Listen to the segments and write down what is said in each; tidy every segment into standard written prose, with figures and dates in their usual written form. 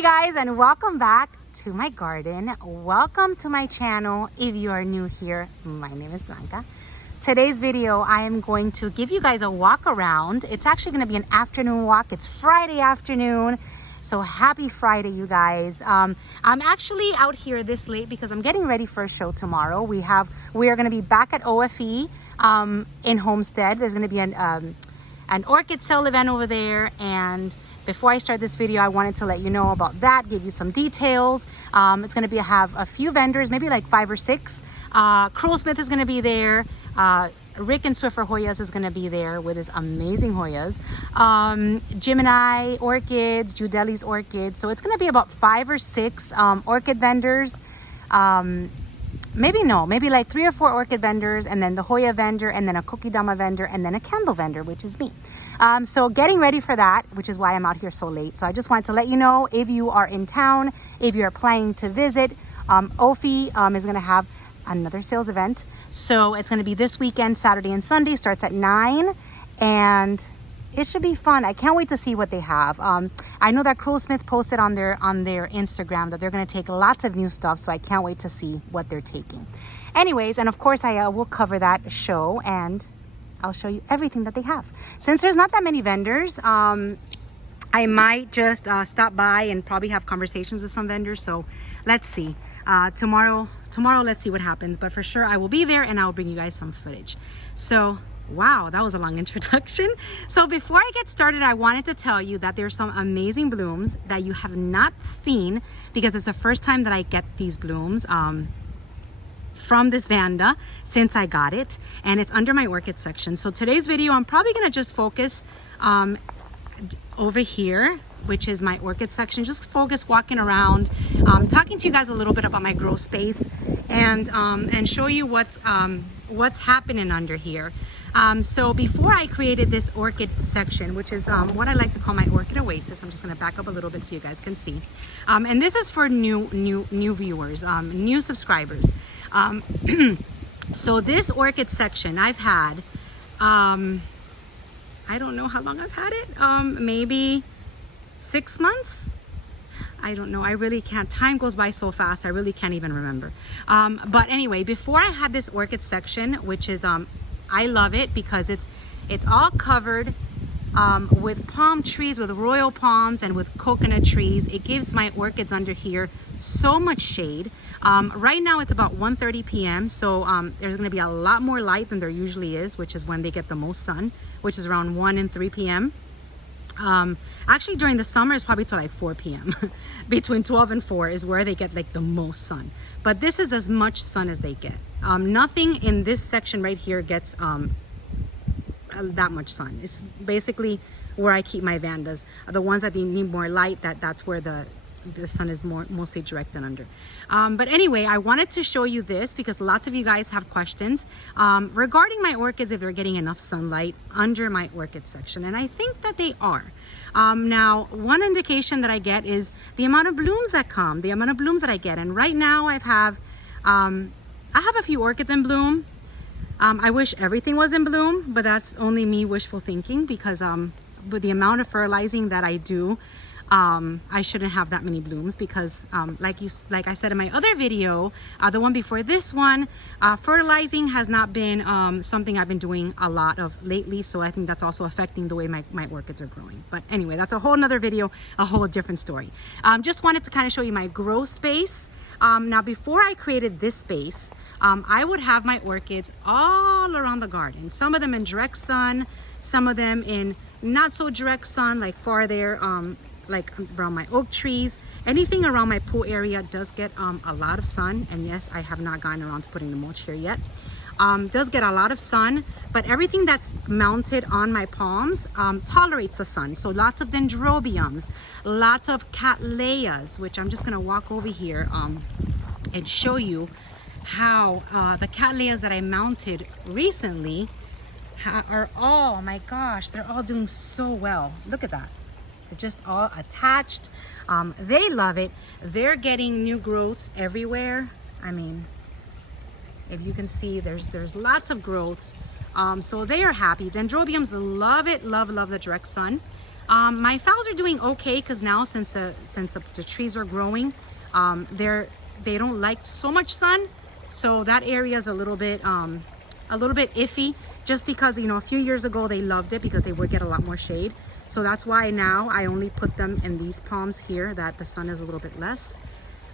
Hey guys, and welcome back to my garden. Welcome to my channel. If you are new here, my name is Blanca. Today's video, I am going to give you guys a walk around. It's actually going to be an afternoon walk. It's Friday afternoon. So happy Friday, you guys. I'm actually out here this late because I'm getting ready for a show tomorrow. We are going to be back at OFE in Homestead. There's going to be an orchid sale event over there, and before I start this video, I wanted to let you know about that, give you some details. It's going to have a few vendors, maybe like 5 or 6. Cruel Smith is going to be there. Rick and Swiffer Hoyas is going to be there with his amazing Hoyas. Gemini Orchids, Judeli's Orchids. So it's going to be about 5 or 6 orchid vendors. Maybe like 3 or 4 orchid vendors, and then the Hoya vendor, and then a cookie dama vendor, and then a candle vendor, which is me. So getting ready for that, which is why I'm out here so late. So I just wanted to let you know, if you are in town, if you're planning to visit, OFE is going to have another sales event. So it's going to be this weekend, Saturday and Sunday, starts at 9, and it should be fun. I can't wait to see what they have. I know that Cruel Smith posted on their Instagram that they're going to take lots of new stuff, so I can't wait to see what they're taking. Anyways, and of course I will cover that show, and I'll show you everything that they have. Since there's not that many vendors, I might just stop by and probably have conversations with some vendors. So let's see. Tomorrow, let's see what happens. But for sure, I will be there and I'll bring you guys some footage. So, wow, that was a long introduction. So before I get started, I wanted to tell you that there's some amazing blooms that you have not seen, because it's the first time that I get these blooms from this Vanda since I got it, and it's under my orchid section. So today's video, I'm probably going to just focus over here, which is my orchid section. Just focus walking around, talking to you guys a little bit about my grow space, and show you what's happening under here. So before I created this orchid section, which is what I like to call my orchid oasis, I'm just going to back up a little bit so you guys can see. And this is for new viewers, new subscribers. So this orchid section I've had, I don't know how long I've had it, maybe 6 months. I don't know, I really can't. Time goes by so fast, I really can't even remember. But anyway, before I had this orchid section, which is I love it because it's all covered with palm trees, with royal palms, and with coconut trees. It gives my orchids under here so much shade. Right now it's about 1:30 p.m. So there's going to be a lot more light than there usually is, which is when they get the most sun, which is around 1 and 3 p.m. Actually during the summer it's probably till like 4 p.m. Between 12 and 4 is where they get like the most sun. But this is as much sun as they get. Nothing in this section right here gets that much sun. It's basically where I keep my Vandas. The ones that need more light, that's where the sun is mostly directed under. But anyway, I wanted to show you this because lots of you guys have questions regarding my orchids, if they're getting enough sunlight under my orchid section, and I think that they are. Now, one indication that I get is the amount of blooms that come, the amount of blooms that I get. And right now I have a few orchids in bloom. I wish everything was in bloom, but that's only me wishful thinking, because with the amount of fertilizing that I do, I shouldn't have that many blooms, because like I said in my other video, the one before this one, fertilizing has not been something I've been doing a lot of lately. So I think that's also affecting the way my orchids are growing. But anyway, that's a whole nother video, a whole different story. Just wanted to kind of show you my grow space. Now before I created this space, I would have my orchids all around the garden. Some of them in direct sun, some of them in not so direct sun, like far there, like around my oak trees. Anything around my pool area does get a lot of sun. And yes, I have not gotten around to putting the mulch here yet. Does get a lot of sun, but everything that's mounted on my palms tolerates the sun. So lots of dendrobiums, lots of cattleyas, which I'm just gonna walk over here and show you how the cattleyas that I mounted recently are all, oh my gosh, they're all doing so well. Look at that. They're just all attached. They love it. They're getting new growths everywhere. I mean, if you can see, there's lots of growths. So they are happy. Dendrobiums love it, love the direct sun. My phals are doing okay because now since the trees are growing, they don't like so much sun, so that area is a little bit iffy. Just because, you know, a few years ago they loved it because they would get a lot more shade. So that's why now I only put them in these palms here that the sun is a little bit less.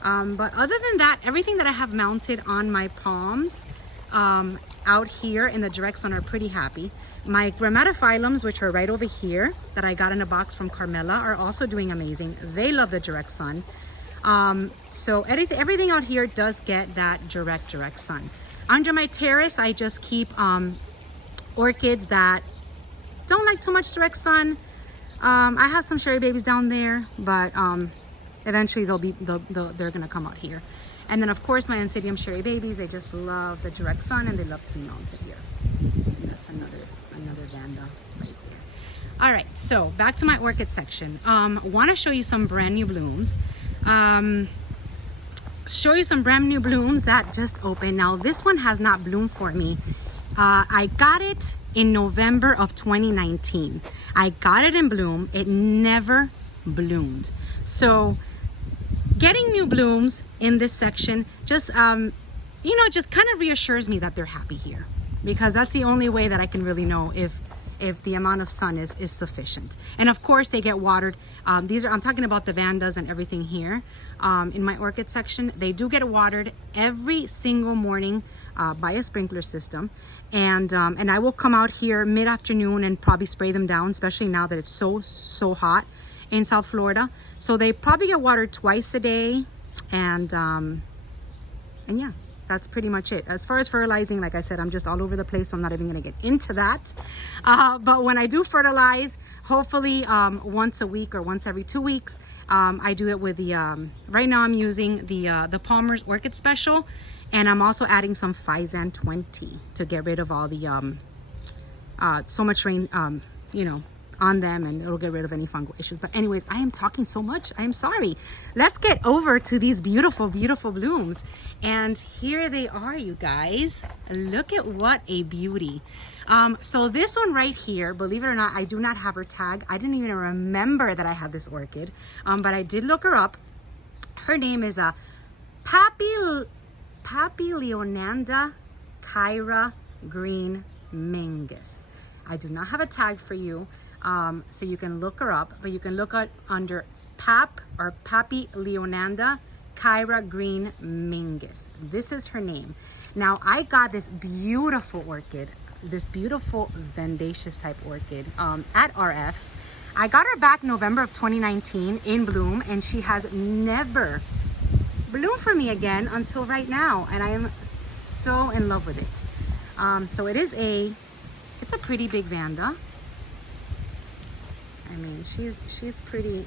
But other than that, everything that I have mounted on my palms out here in the direct sun are pretty happy. My grammatophyllums, which are right over here that I got in a box from Carmela, are also doing amazing. They love the direct sun. So everything out here does get that direct sun. Under my terrace, I just keep orchids that don't like too much direct sun. I have some cherry babies down there, but eventually they're gonna come out here. And then of course my Oncidium cherry babies, they just love the direct sun and they love to be mounted here. That's another vanda right there. All right, so back to my orchid section. Want to show you some brand new blooms. Show you some brand new blooms that just opened. Now this one has not bloomed for me. I got it in November of 2019. I got it in bloom. It never bloomed. So getting new blooms in this section just you know, just kind of reassures me that they're happy here, because that's the only way that I can really know if the amount of sun is sufficient. And of course they get watered. I'm talking about the vandas and everything here in my orchid section. They do get watered every single morning by a sprinkler system. And I will come out here mid-afternoon and probably spray them down, especially now that it's so hot in South Florida. So they probably get watered twice a day, and yeah, that's pretty much it. As far as fertilizing, like I said, I'm just all over the place, so I'm not even gonna get into that. But when I do fertilize, hopefully once a week or once every 2 weeks, I do it with the, right now I'm using the Palmer's Orchid Special, and I'm also adding some Physan 20 to get rid of all the, so much rain, you know, on them, and it'll get rid of any fungal issues. But anyways, I am talking so much, I'm sorry. Let's get over to these beautiful blooms. And here they are, you guys. Look at what a beauty. So this one right here, believe it or not, I do not have her tag. I didn't even remember that I have this orchid, but I did look her up. Her name is a Papilionanda Kyra Green Mingus. I do not have a tag for you, so you can look her up, but you can look at under Papilionanda Kyra Green Mingus. This is her name. Now I got this beautiful orchid, this beautiful Vendacious type orchid at RF. I got her back November of 2019 in bloom, and she has never bloomed for me again until right now, and I am so in love with it. So it's a pretty big vanda. I mean, she's pretty,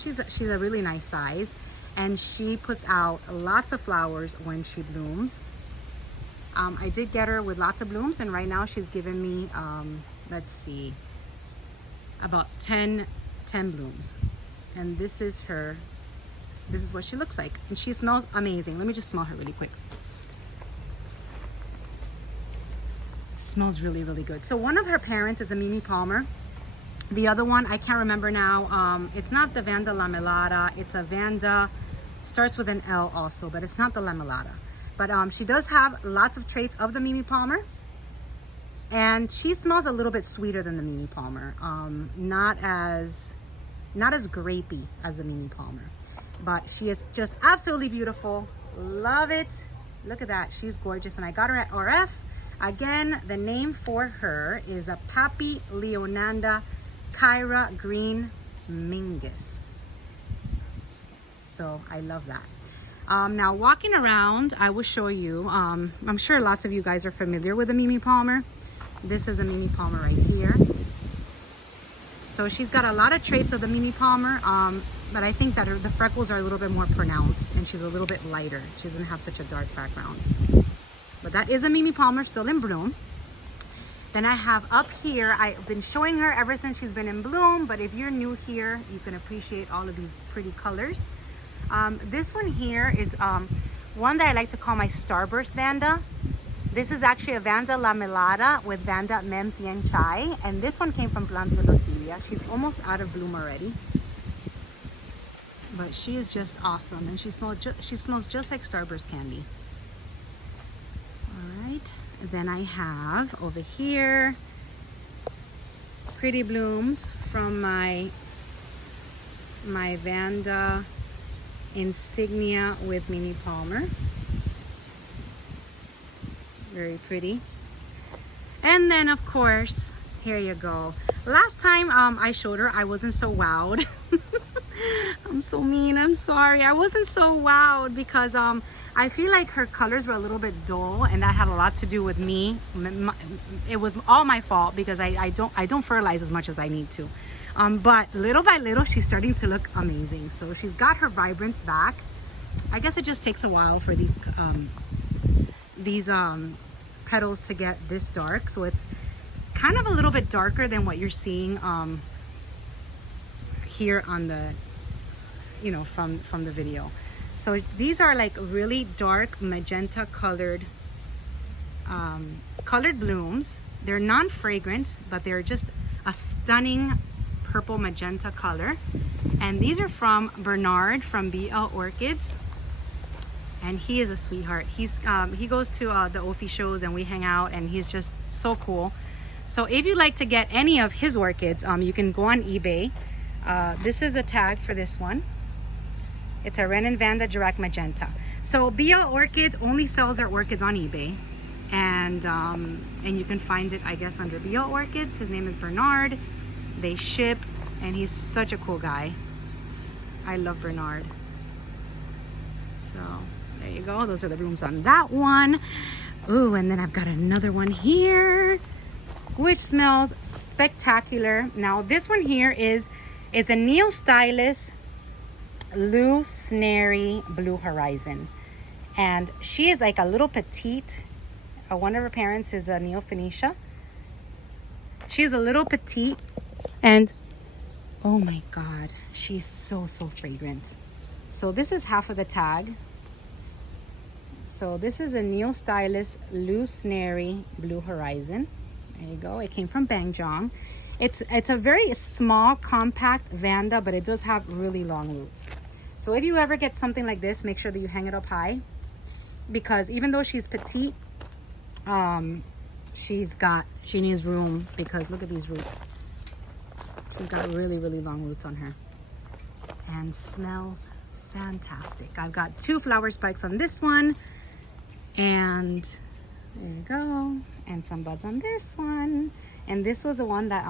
she's a really nice size, and she puts out lots of flowers when she blooms. I did get her with lots of blooms, and right now she's given me, let's see, about 10 blooms. And this is what she looks like, and she smells amazing. Let me just smell her really quick. Smells really good. So one of her parents is a Mimi Palmer. The other one, I can't remember now. It's not the Vanda lamellata. It's a Vanda, starts with an L also, but it's not the lamellata. But she does have lots of traits of the Mimi Palmer, and she smells a little bit sweeter than the Mimi Palmer. Not as grapey as the Mimi Palmer, but she is just absolutely beautiful. Love it. Look at that. She's gorgeous, and I got her at RF. Again, the name for her is a Papilionanda Kyra Green Mingus. So I love that. Now walking around, I will show you, I'm sure lots of you guys are familiar with the Mimi Palmer. This is a Mimi Palmer right here. So she's got a lot of traits of the Mimi Palmer, but I think that the freckles are a little bit more pronounced, and she's a little bit lighter. She doesn't have such a dark background. But that is a Mimi Palmer still in bloom. Then I have up here, I've been showing her ever since she's been in bloom, but if you're new here, you can appreciate all of these pretty colors. This one here is one that I like to call my Starburst Vanda. This is actually a Vanda Lamelata with Vanda Mem Tien Chai. And this one came from Planta Loteria. She's almost out of bloom already. But she is just awesome. And she smells just like Starburst candy. All right. Then I have over here pretty blooms from my Vanda Insignia with Mini Palmer. Very pretty. And then of course, here you go. Last time I showed her, I wasn't so wowed. I'm so mean, I'm sorry. I wasn't so wowed because I feel like her colors were a little bit dull, and that had a lot to do with me. It was all my fault because I don't fertilize as much as I need to. But little by little, she's starting to look amazing. So she's got her vibrance back. I guess it just takes a while for these petals to get this dark. So it's kind of a little bit darker than what you're seeing here on the, from the video. So these are like really dark magenta colored blooms. They're non-fragrant, but they're just a stunning purple magenta color. And these are from Bernard from BL Orchids. And he is a sweetheart. He goes to the Ophi shows and we hang out, and he's just so cool. So if you like to get any of his orchids, you can go on eBay. This is a tag for this one. It's a Renan Vanda Direct Magenta. So BL Orchids only sells their orchids on eBay. And you can find it, I guess, under BL Orchids. His name is Bernard. They ship, and he's such a cool guy. I love Bernard. So there you go. Those are the blooms on that one. Ooh, and then I've got another one here, which smells spectacular. Now this one here is a Neo Stylist Lucenary Blue Horizon. And she is like a little petite. One of her parents is a Neo Phoenicia. She's a little petite, and oh my God, she's so fragrant. So this is half of the tag. So this is a Neo Stylist Lucenary Blue Horizon. There you go. It came from Bangjong. It's a very small, compact Vanda, but it does have really long roots. So if you ever get something like this, make sure that you hang it up high, because even though she's petite, she needs room, because look at these roots. She's got really long roots on her, and smells fantastic. I've got 2 flower spikes on this one, and there you go, and some buds on this one. And this was the one that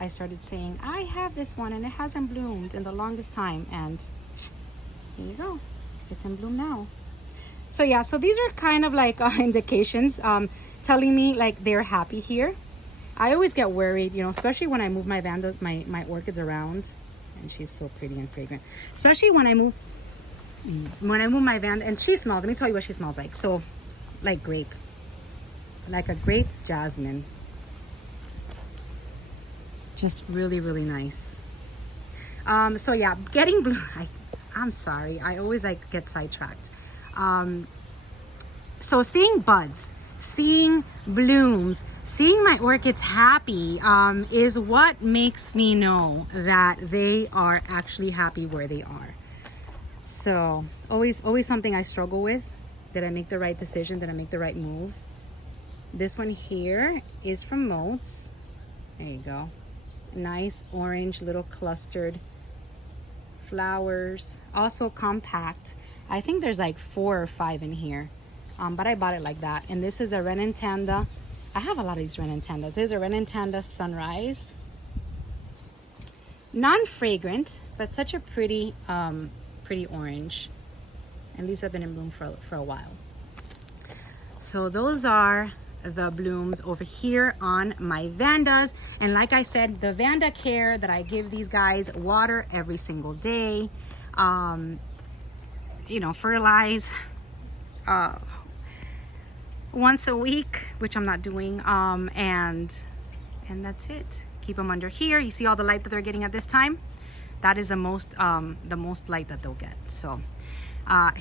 I started saying, I have this one and it hasn't bloomed in the longest time, and here you go, it's in bloom now. So yeah, so these are kind of like indications telling me like they're happy here. I always get worried, especially when I move my Vandas, my orchids around. And she's so pretty and fragrant, especially when I move my Vanda. And she smells, let me tell you what she smells like. So like grape, like a grape jasmine. Just really nice. So yeah, getting blue. I'm sorry, I always like get sidetracked. So seeing buds, seeing blooms, seeing my orchids happy is what makes me know that they are actually happy where they are. So always something I struggle with. Did I make the right decision? Did I make the right move? This one here is from Moats. There you go. Nice orange little clustered flowers, also compact. I think there's like 4 or 5 in here, but I bought it like that. And this is a Renan Tanda. I have a lot of these Renan Tandas. This is a Renan Tanda Sunrise, non-fragrant, but such a pretty orange. And these have been in bloom for a while. So those are the blooms over here on my Vandas. And like I said, the Vanda care that I give these guys, water every single day, fertilize once a week, which I'm not doing, and that's it. Keep them under here. You see all the light that they're getting at this time? That is the most light that they'll get. So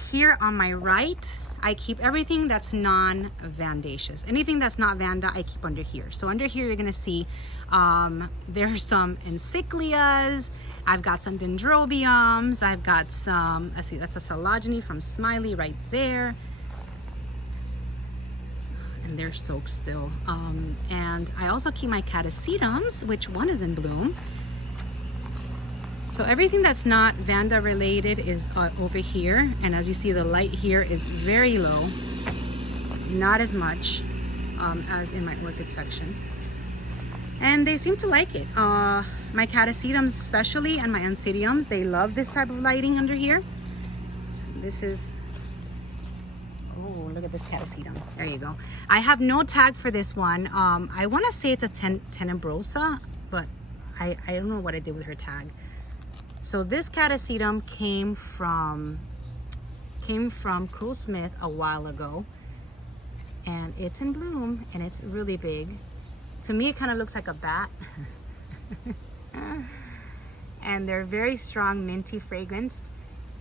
here on my right, I keep everything that's non-vandaceous. Anything that's not vanda, I keep under here. So under here, you're gonna see there's some encyclias. I've got some dendrobiums. I've got some, let's see, that's a phylogeny from Smiley right there. And they're soaked still. And I also keep my catasetums, which one is in bloom. So everything that's not vanda related is over here. And as you see, the light here is very low, not as much as in my orchid section. And they seem to like it. My catasetums especially, and my oncidiums, they love this type of lighting under here. This is, oh, look at this catasetum. There you go. I have no tag for this one. I want to say it's a tenebrosa, but I don't know what I did with her tag. So this catasetum came from Cruel Smith a while ago, and it's in bloom and it's really big. To me, it kind of looks like a bat. And they're very strong, minty fragranced.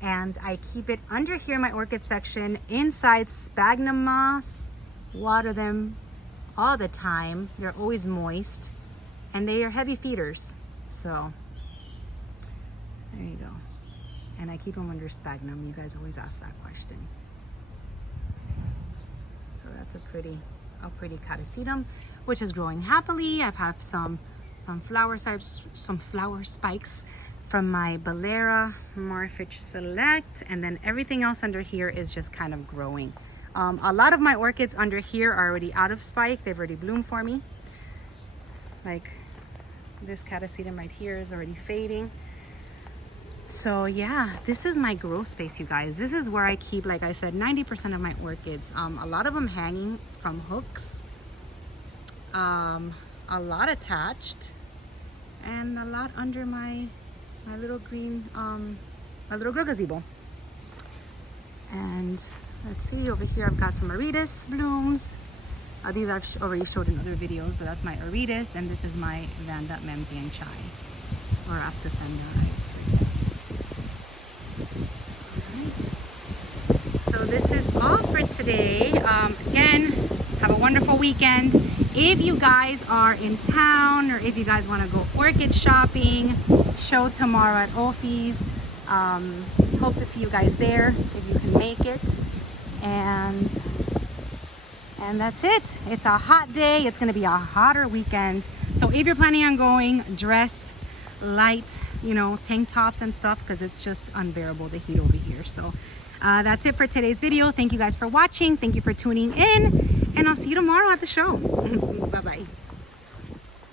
And I keep it under here in my orchid section, inside sphagnum moss. Water them all the time. They're always moist, and they are heavy feeders. So there you go. And I keep them under sphagnum. You guys always ask that question. So that's a pretty catasetum, which is growing happily. I've had some flower spikes from my Balera Marfitch Select, and then everything else under here is just kind of growing. A lot of my orchids under here are already out of spike. They've already bloomed for me. Like this catasetum right here is already fading. So yeah, this is my grow space, you guys. This is where I keep, like I said, 90% of my orchids. A lot of them hanging from hooks, a lot attached, and a lot under my little green, my little grow gazebo. And let's see, over here I've got some Aridas blooms. These I've already showed in other videos, but that's my Aridas, and this is my Vanda Membian Chai, or Ascasenda. So this is all for today. Again, have a wonderful weekend. If you guys are in town, or if you guys want to go orchid shopping, show tomorrow at Ophi's. Hope to see you guys there if you can make it. And that's it. It's a hot day. It's going to be a hotter weekend. So if you're planning on going, dress light, you know, tank tops and stuff, because it's just unbearable, the heat over here. So that's it for today's video. Thank you guys for watching. Thank you for tuning in, and I'll see you tomorrow at the show. Bye-bye.